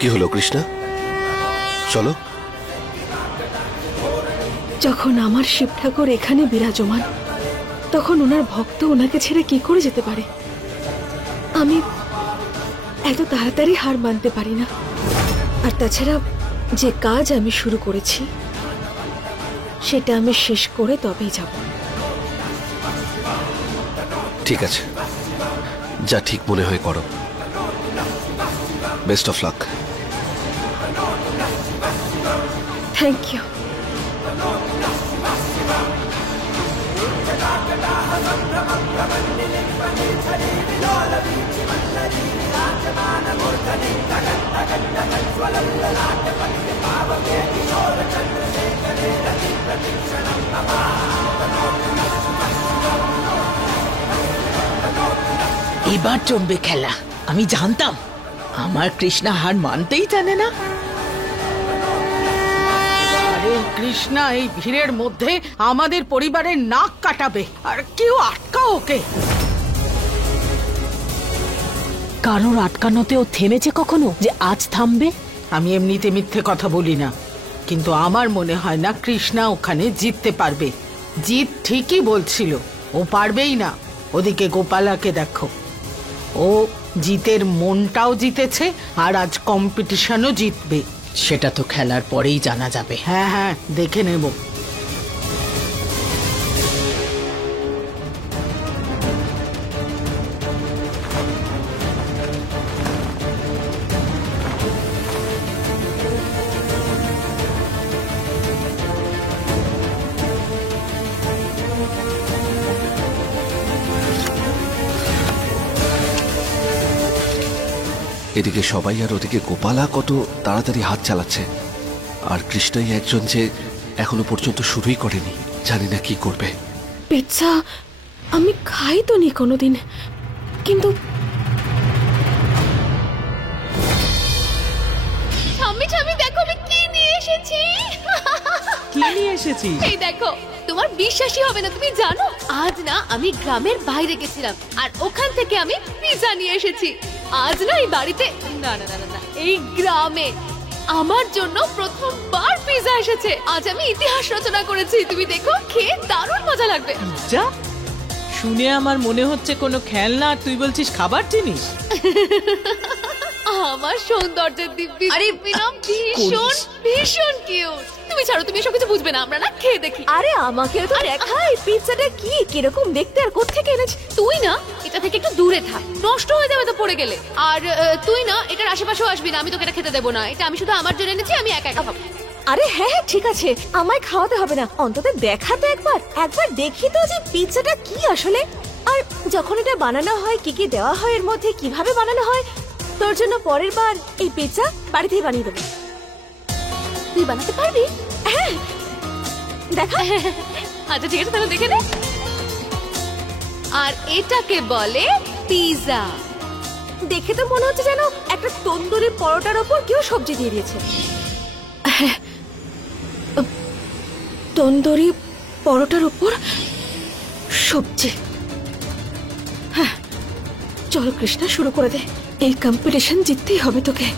কি হলো কৃষ্ণা, চলো। যখন আমার শিব ঠাকুর এখানে বিরাজমান, তখন ওনার ভক্ত ওনাকে ছেড়ে কি করে যেতে পারে? আমি এত তাড়াতাড়ি হার মানতে পারি না। আর তাছাড়া যে কাজ আমি শুরু করেছি সেটা আমি শেষ করে তবেই যাব। ঠিক আছে, যা ঠিক মনে হয় করো। Best of luck. Thank you. এবার জমবে খেলা। আমি জানতাম আমার কৃষ্ণা হার মানতেই জানে না। আরে কৃষ্ণা এই ভিড়ের মধ্যে আমাদের পরিবারের নাক কাটাবে, আর কেউ আটকাও ওকে। কারোর আটকানোতেও থেমেছে কখনো যে আজ থামবে? আমি এমনিতে মিথ্যে কথা বলি না, কিন্তু আমার মনে হয় না কৃষ্ণা ওখানে জিততে পারবে। জিত ঠিকই বলছিল, ও পারবেই না। ওদিকে গোপালাকে দেখো, ও জিতের মনটাও জিতেছে আর আজ কম্পিটিশনও জিতবে। সেটা তো খেলার পরেই জানা যাবে। হ্যাঁ হ্যাঁ, দেখে নেব। এদিকে সবাই আর ওদিকে গোপালা কত তাড়াতাড়ি হাত চালাচ্ছে, আর কৃষ্ণাই একজন যে এখনো পর্যন্ত শুরুই করেনি। জানি না কি করবে। পিৎজা আমি খাই তো নি কোনোদিন, কিন্তু ঠাম্মি ঠাম্মি দেখো আমি কি নিয়ে এসেছি। কি নিয়ে এসেছি? এই দেখো, তোমার বিশ্বাসই হবে না। তুমি জানো আজ না আমি গ্রামের বাইরে গেছিলাম আর ওখান থেকে আমি পিৎজা নিয়ে এসেছি। আজ না এই বাড়িতে, না না না না, এই গ্রামে আমার জন্য প্রথমবার পিৎজা এসেছে। আজ আমি ইতিহাস রচনা করেছি। তুমি দেখো, খেয়ে দারুণ মজা লাগবে। যা, শুনে আমার মনে হচ্ছে কোনো খেলনা আর তুই বলছিস খাবার জিনিস। আমার সৌন্দর্যের দিব্যি, আরে বিরাম ভীষণ ভীষণ কিউট। তুমি ছাড়ো, তুমি এসব কিছু বুঝবে না। আমরা না খেয়ে দেখি। আরে আমাকেও তো দেখাই পিৎজাটা কি কিরকম দেখতে আর কোত্থেকে এনেছিস। তুই না এটা থেকে একটু দূরে থাক, নষ্ট হয়ে যাবে তো পড়ে গেলে। আর তুই না এটার আশেপাশেও আসবি না। আমি তোকে এটা খেতে দেবো না। এটা আমি শুধু আমার জন্য এনেছি, আমি একা একা খাবো। আরে হ্যাঁ হ্যাঁ ঠিক আছে, আমায় খাওয়াতে হবে না, অন্তত দেখাতে একবার দেখি তো যে পিৎজাটা কি আসলে। আর যখন এটা বানানো হয় কি কি দেওয়া হয় এর মধ্যে, কিভাবে বানানো হয়, তোর জন্য পরের বার এই পিৎজা বাড়িতেই বানিয়ে দেবো। তুই বানাতে পারবি? হ্যাঁ দেখা। আচ্ছা ঠিক আছে, তাহলে দেখে নে। আর এটাকে বলে পিৎজা। দেখে তো মনে হচ্ছে যেন একটা তন্দুরি পরোটার ওপর কেউ সবজি দিয়ে দিয়েছে। তন্দুরি পরোটার উপর সবজি। হ্যাঁ চল কৃষ্ণা, শুরু করে দে। এই কম্পিটিশন জিততেই হবে তোকে।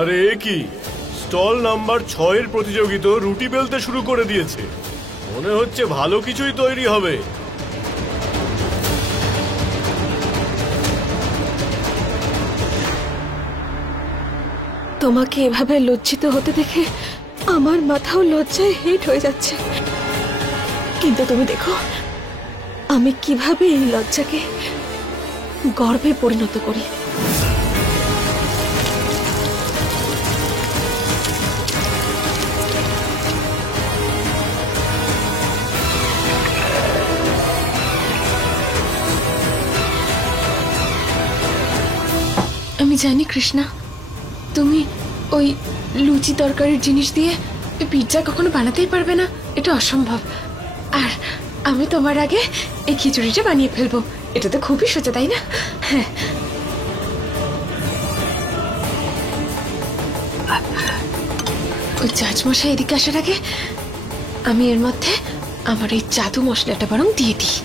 আরে কি স্টল নাম্বার 6 এর প্রতিযোগিতা রুটি বেলতে শুরু করে দিয়েছে। মনে হচ্ছে ভালো কিছুই তৈরি হবে। তোমাকে এভাবে লজ্জিত হতে দেখে আমার মাথাও লজ্জায় হেট হয়ে যাচ্ছে। কিন্তু তুমি দেখো আমি কিভাবে এই লজ্জাকে গর্বে পরিণত করি। আমি জানি কৃষ্ণা, তুমি ওই লুচি তরকারির জিনিস দিয়ে পিৎজা কখনো বানাতেই পারবে না, এটা অসম্ভব। আর আমি তোমার আগে এই খিচুড়িটা বানিয়ে ফেলবো, এটা তো খুবই সোজা, তাই না? হ্যাঁ, ওই জাজ মশাই এদিকে আসার আগে আমি এর মধ্যে আমার এই জাদু মশলাটা বরং দিয়ে দিই।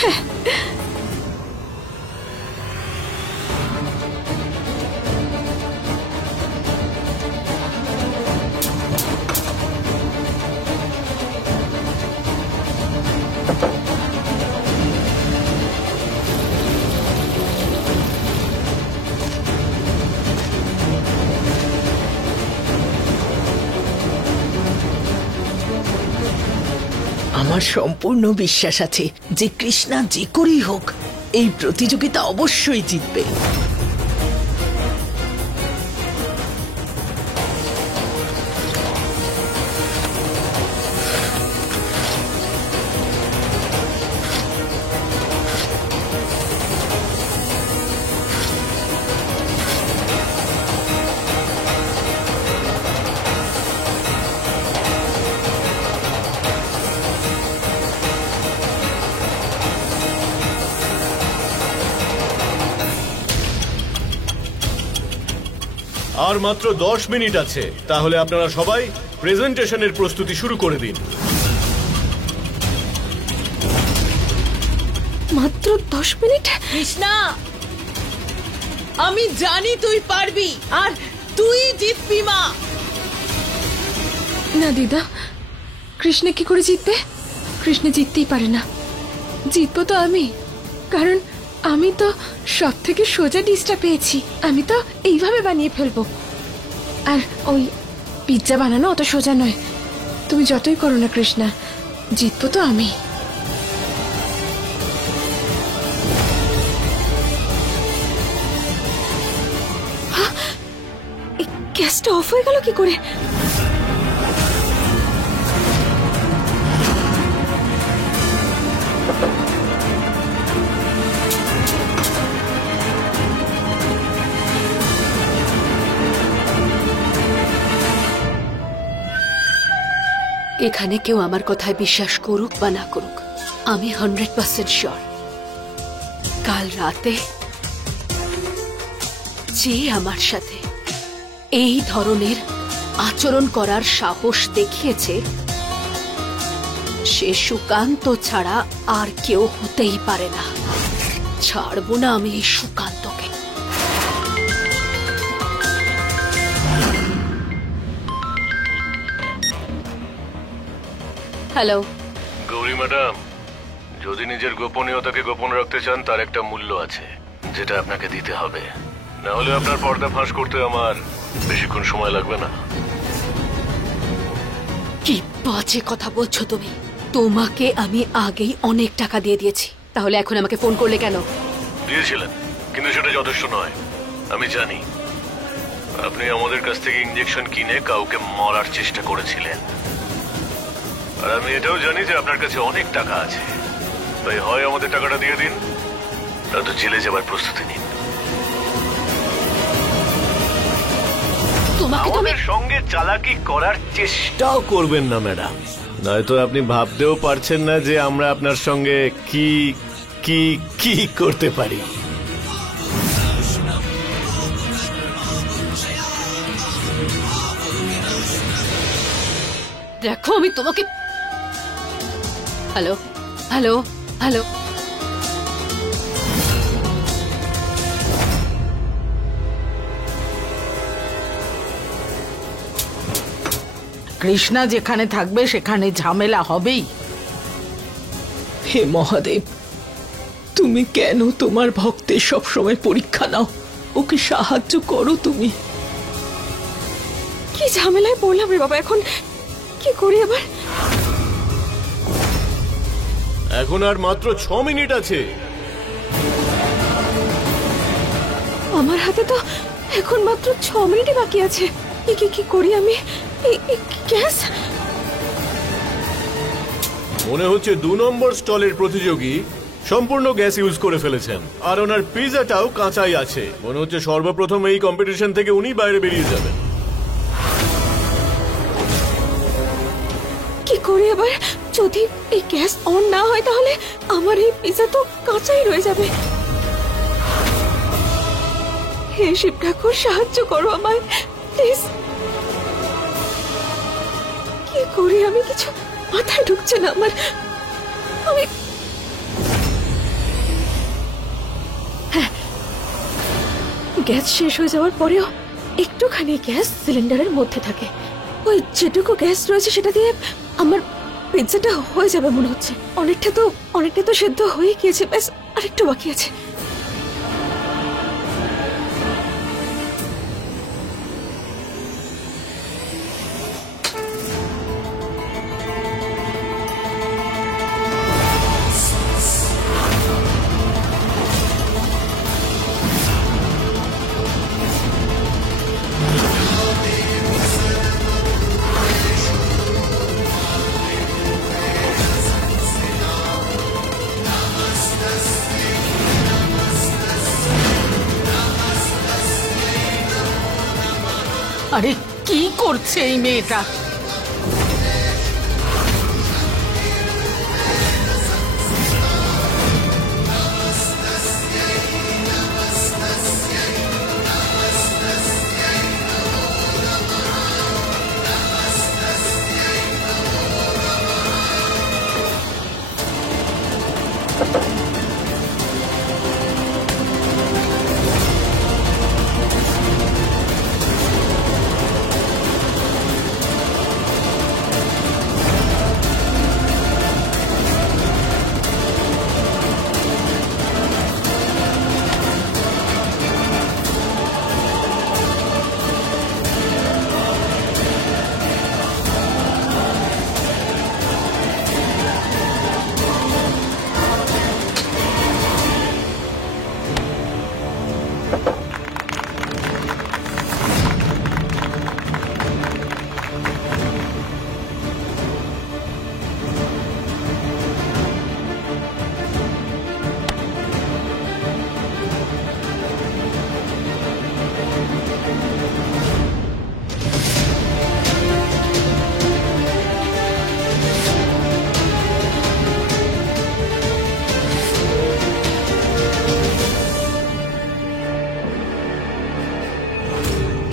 হ্যাঁ, আমার সম্পূর্ণ বিশ্বাস আছে যে কৃষ্ণা যে করেই হোক এই প্রতিযোগিতা অবশ্যই জিতবে। আর মাত্র 10 মিনিট আছে, তাহলে আপনারা সবাই প্রেজেন্টেশনের প্রস্তুতি শুরু করে দিন। মাত্র 10 মিনিট? কৃষ্ণা, আমি জানি তুই পারবি আর তুই জিতবি মা। না দিদা, কৃষ্ণা কি করে জিতবে? কৃষ্ণা জিততেই পারে না। জিতবো তো আমি, কারণ আমি তো সব থেকে সোজা ডিশটা পেয়েছি। আমি তো এইভাবে বানিয়ে ফেলবো। আর ওই পিৎজা বানানো অত সোজা নয়। তুমি যতই করো না কৃষ্ণা, জিতবো তো আমি। এই গ্যাসটা অফ হয়ে গেল কি করে? এখানে কেউ আমার কথায় বিশ্বাস করুক বা না করুক, আমি 100% শিওর কাল রাতে যে আমার সাথে এই ধরনের আচরণ করার সাহস দেখিয়েছে সে সুকান্ত ছাড়া আর কেউ হতেই পারে না। ছাড়বো না আমি এই সুকান্তকে। হ্যালো গৌরী ম্যাডাম, যদি নিজের গোপনীয়তাকে গোপন রাখতে চান তার একটা মূল্য আছে যেটা আপনাকে দিতে হবে, না হলে আপনার পর্দা ফাঁস করতে আমার বেশিক্ষণ সময় লাগবে না। কি বাজে কথা বলছো তুমি? তোমাকে আমি আগেই অনেক টাকা দিয়ে দিয়েছি, তাহলে এখন আমাকে ফোন করলে কেন? দিয়েছিলেন, কিন্তু সেটা যথেষ্ট নয়। আমি জানি আপনি আমাদের কাছ থেকে ইনজেকশন কিনে কাউকে মারার চেষ্টা করেছিলেন, আর আমি এটাও জানি যে আপনার কাছে অনেক টাকা আছে। তাই হয় আমাদের টাকাটা দিয়ে দিন, নয়তো জেলে যাবার প্রস্তুতি নিন। তোমাকে তো আমি আমাদের সঙ্গে চালাকি করার চেষ্টাও করবেন না ম্যাডাম, নয়তো আপনি ভাবতেও পারছেন না যে আমরা আপনার সঙ্গে কি কি কি করতে পারি। দেখো আমি তোমাকে। হ্যালো হ্যালো হ্যালো, কৃষ্ণা যেখানে থাকবে সেখানে ঝামেলা হবেই। হে মহাদেব, তুমি কেন তোমার ভক্তের সবসময় পরীক্ষা নাও? ওকে সাহায্য করো তুমি। কি ঝামেলায় পড়লাম রে বাবা, এখন কি করি আবার? এখন আর মাত্র 6 মিনিট আছে। আমার হাতে তো এখন মাত্র 6 মিনিটই বাকি আছে। কি করি আমি? গ্যাস মনে হচ্ছে 2 নম্বর স্টলের প্রতিযোগী সম্পূর্ণ গ্যাস ইউজ করে ফেলেছেন, আর ওনার পিজাটাও কাঁচাই আছে। মনে হচ্ছে সর্বপ্রথম এই কম্পিটিশন থেকে উনি বাইরে বেরিয়ে যাবেন। কি করি আবার? যদি এই গ্যাস অন না হয় তাহলে আমার এই পিজা তো কাঁচাই রয়ে যাবে। হে শিব ঠাকুর, সাহায্য করো আমায় প্লিজ। কি করি আমি? কিছু মাথায় ঢুকছে না আমার। আমি গ্যাস শেষ হয়ে যাওয়ার পরেও একটুখানি গ্যাস সিলিন্ডারের মধ্যে থাকে। ওই যেটুকু গ্যাস রয়েছে সেটা দিয়ে আমার পিৎজাটা হয়ে যাবে মনে হচ্ছে। অনেকটা তো সেদ্ধ হয়ে গিয়েছে, ব্যাস আরেকটু বাকি আছে। আরে কি করছে এই মেয়েটা?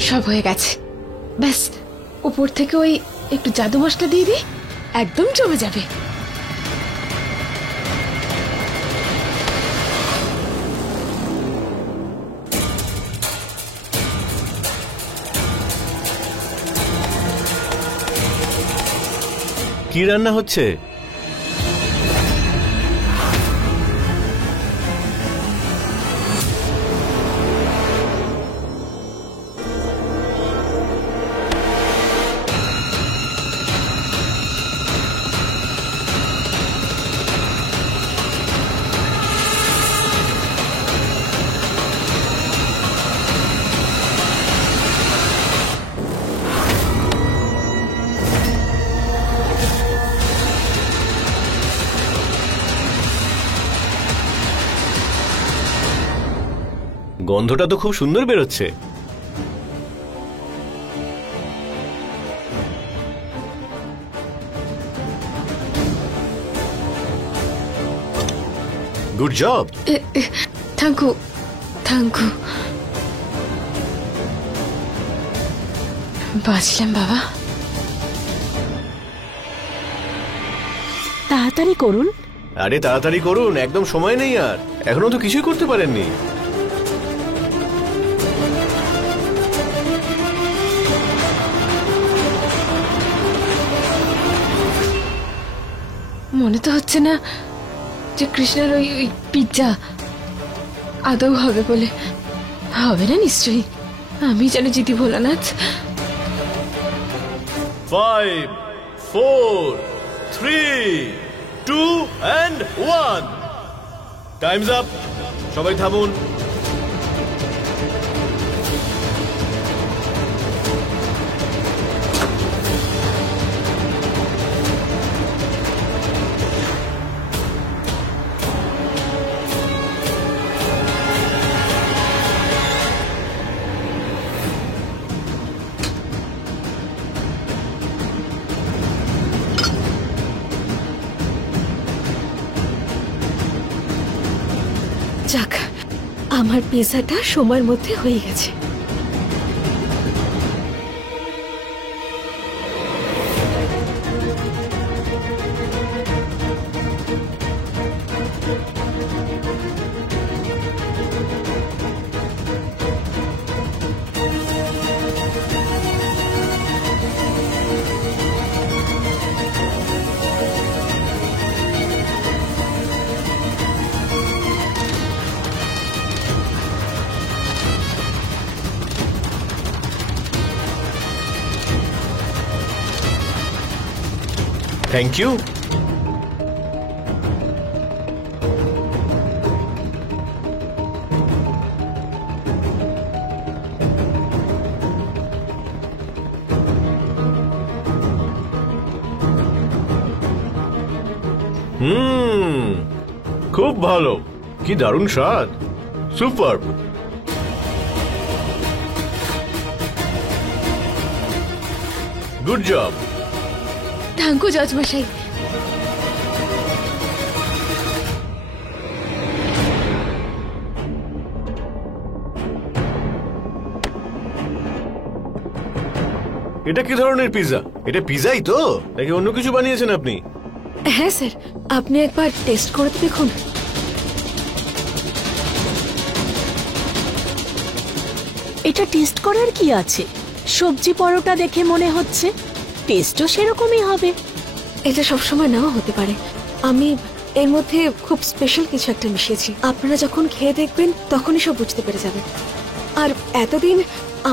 সব হয়ে গেছে, ব্যাস উপর থেকে ওই একটু জাদু মশলা দিয়ে দিই, একদম জমে যাবে। কি রান্না হচ্ছে? গন্ধটা তো খুব সুন্দর বেরোচ্ছে। Good job. Thank you, thank you. বাঁচলাম বাবা। তাড়াতাড়ি করুন। আরে তাড়াতাড়ি করুন, একদম সময় নেই আর। এখনো তো কিছুই করতে পারেননি। মনে তো হচ্ছে না যে কৃষ্ণের ওই পিৎজা আদৌ হবে বলে। হবে না নিশ্চয়ই, আমি যেন জিতি ভোলানাথ। 5, 4, 3, 2 and 1. Time's up. সবাই থামুন। যাক, আমার পিৎজাটা সময়ের মধ্যে হয়ে গেছে। Thank you. খুব ভালো, কি দারুণ স্বাদ, super. Good job. Thank you জজ মশাই। এটা কি ধরনের পিৎজা? এটা পিৎজাই তো, নাকি অন্য কিছু বানিয়েছেন আপনি? হ্যাঁ স্যার, আপনি একবার টেস্ট করে তো দেখুন। এটা টেস্ট করার কি আছে? সবজি পরোটা দেখে মনে হচ্ছে, টেস্টও সেরকমই হবে। এটা সবসময় নাও হতে পারে। আমি এর মধ্যে খুব স্পেশাল কিছু একটা মিশিয়েছি। আপনারা যখন খেয়ে দেখবেন তখনই সব বুঝতে পেরে যাবেন। আর এতদিন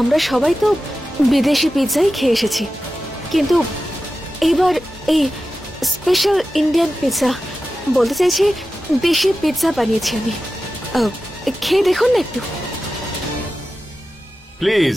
আমরা সবাই তো বিদেশি পিৎজাই খেয়ে এসেছি, কিন্তু এবার এই স্পেশাল ইন্ডিয়ান পিৎজা, বলতে চাইছি দেশি পিৎজা বানিয়েছি আমি। খেয়ে দেখুন না একটু প্লিজ।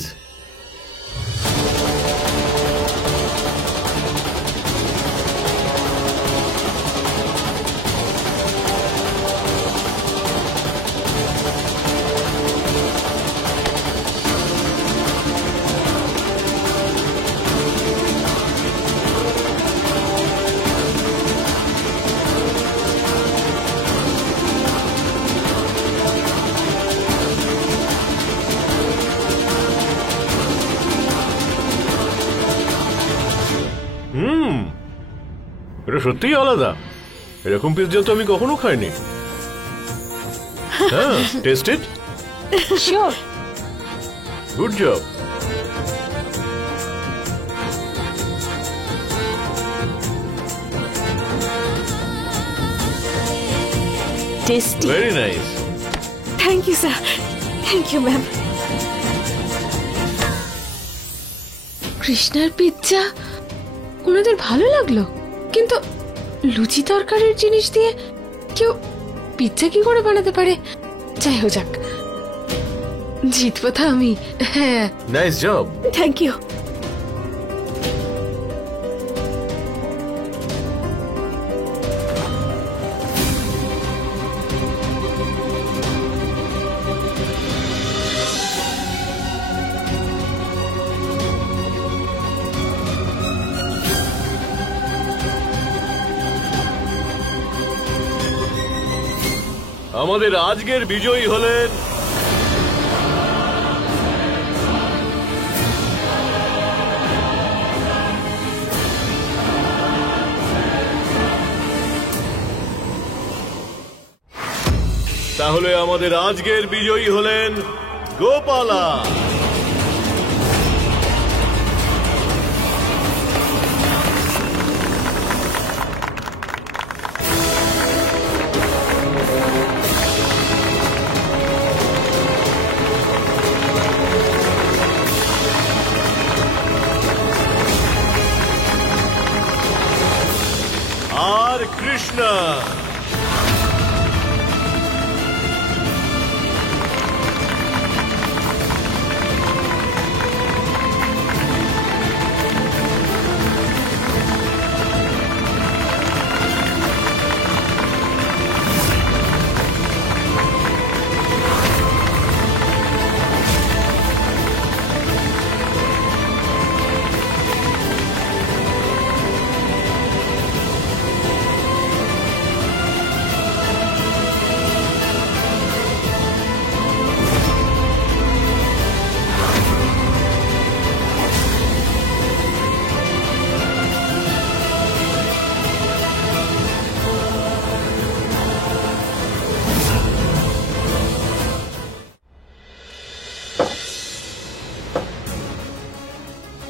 এটা সত্যিই আলাদা, এরকম পিৎজা তো আমি কখনো খাইনি। হ্যাঁ, taste it. Sure. Good job. Tasty. Very nice. Thank you sir. Thank you ma'am. কৃষ্ণার পিৎজা ওনাদের ভালো লাগলো, কিন্তু লুচি তরকারির জিনিস দিয়ে কেউ পিৎজা কি করে বানাতে পারে? যাই হোক যাক, জিতবো তো আমি। হ্যাঁ, নাইস জব। Thank you. আমাদের আজকের বিজয়ী হলেন তাহলে আমাদের আজকের বিজয়ী হলেন গোপালা।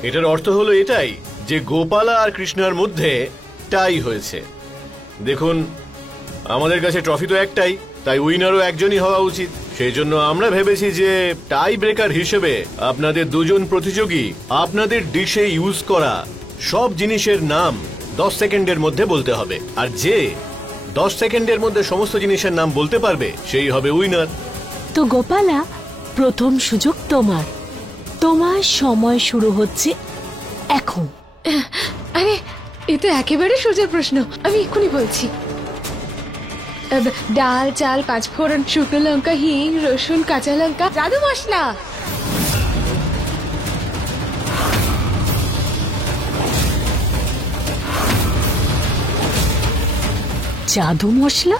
এটার অর্থ হলো এটাই যে গোপালা আর কৃষ্ণার মধ্যে টাই হয়েছে। দেখুন, আমাদের কাছে ট্রফি তো একটাই, তাই উইনারও একজনই হওয়া উচিত। সেই জন্য আমরা ভেবেছি যে টাই ব্রেকার হিসেবে আপনাদের দুজন প্রতিযোগী আপনাদের ডিশে ইউজ করা সব জিনিসের নাম 10 সেকেন্ডের মধ্যে বলতে হবে, আর যে 10 সেকেন্ডের মধ্যে সমস্ত জিনিসের নাম বলতে পারবে সেই হবে উইনার। তো গোপালা, প্রথম সুযোগ তোমার। তোমার সময় শুরু হচ্ছে এখন। আরে এ তো একেবারে সোজা প্রশ্ন, আমি এক্ষুনি বলছি। ডাল, চাল, 5 ফোড়ন, শুকনো লঙ্কা, হিং, রসুন, কাঁচা লঙ্কা, জাদু মশলা। জাদু মশলা?